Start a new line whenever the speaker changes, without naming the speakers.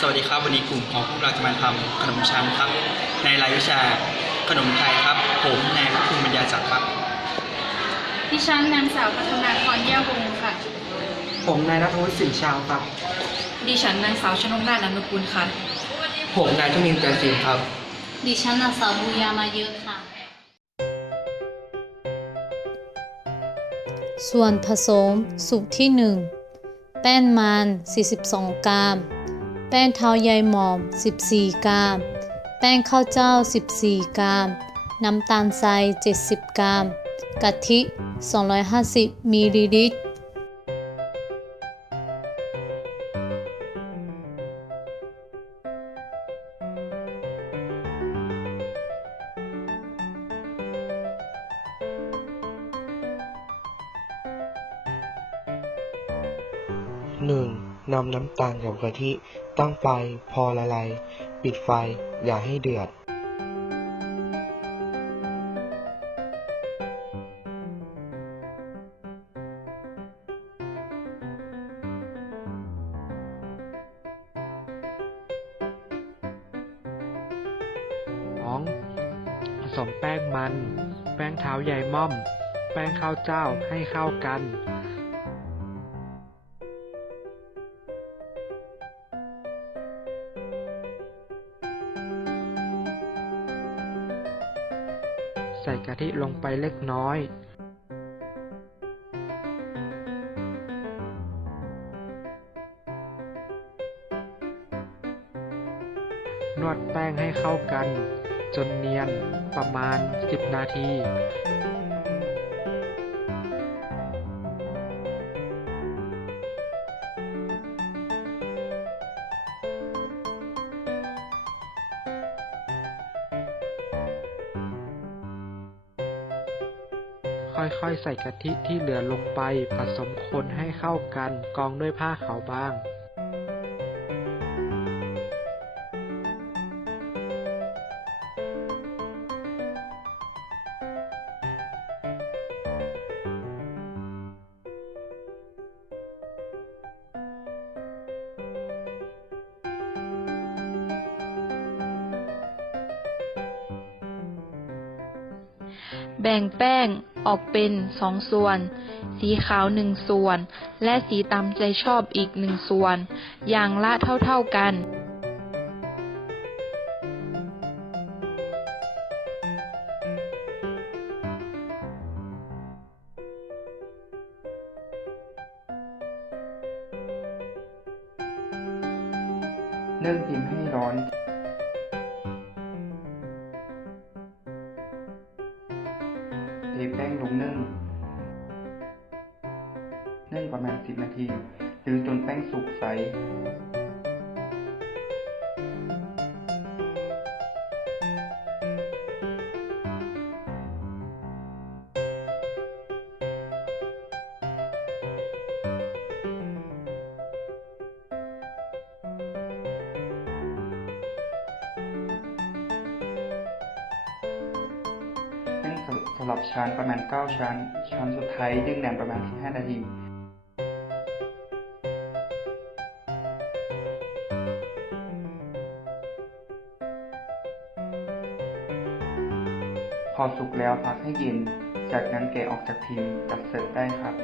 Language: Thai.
สวัสดีครับ วันนี้กลุ่มของพวกเราจะมาทำขนมชั้นครับ ในรายวิชาขนมไทยครับ ผมนายพระคุณปัญญาจักรครับ
ดิฉันนางสาวพัฒนาพรแย้ววงศ์ค่ะ
ผมนายรัฐวุฒิสินชาวครับ
ดิฉันนางสาวชนกนาถนามกุลค่ะ
ผมนายทุนินเตือนศิลป์ครับ
ดิฉันนางสาวบูยามาเยอะค่ะ
ส่วนผสมสูตรที่ 1 แป้งมัน 42 กรัม แป้งเท้าใยหมอม 14 กรัม แป้งข้าวเจ้า 14 กรัม น้ำตาลทราย 70 กรัม กะทิ 250 มิลลิลิตร
1. นำน้ำตาลกับกะทิตั้งไฟพอละลาย ปิดไฟอย่าให้เดือด
2. ผสมแป้งมัน แป้งเท้าใยม่อม แป้งข้าวเจ้าให้เข้ากัน ส่กะทิลงไปเล็กน้อยนวดแป้งให้เข้ากัน จนเนียนประมาณ 10 นาที ค่อยๆ ใส่กะทิที่เหลือลงไป ผสมคนให้เข้ากัน กองด้วยผ้าขาวบาง
แบ่งแป้งออกเป็นสองส่วน สีขาวหนึ่งส่วน และสีตามใจชอบอีกหนึ่งส่วน อย่างละเท่าๆกัน
นึ่งพิมพ์ให้ร้อน ทแป้งลงนึ่ง นึ่งประมาณ 10 นาที หรือจนแป้งสุกใส สำหรับชั้นประมาณ 9 ชั้น ชั้นสุดท้ายนึ่งนานประมาณ 15 นาทีพอสุกแล้วพักให้เย็น จากนั้นแกะออกจากพิมพ์จัดเสิร์ฟได้ครับ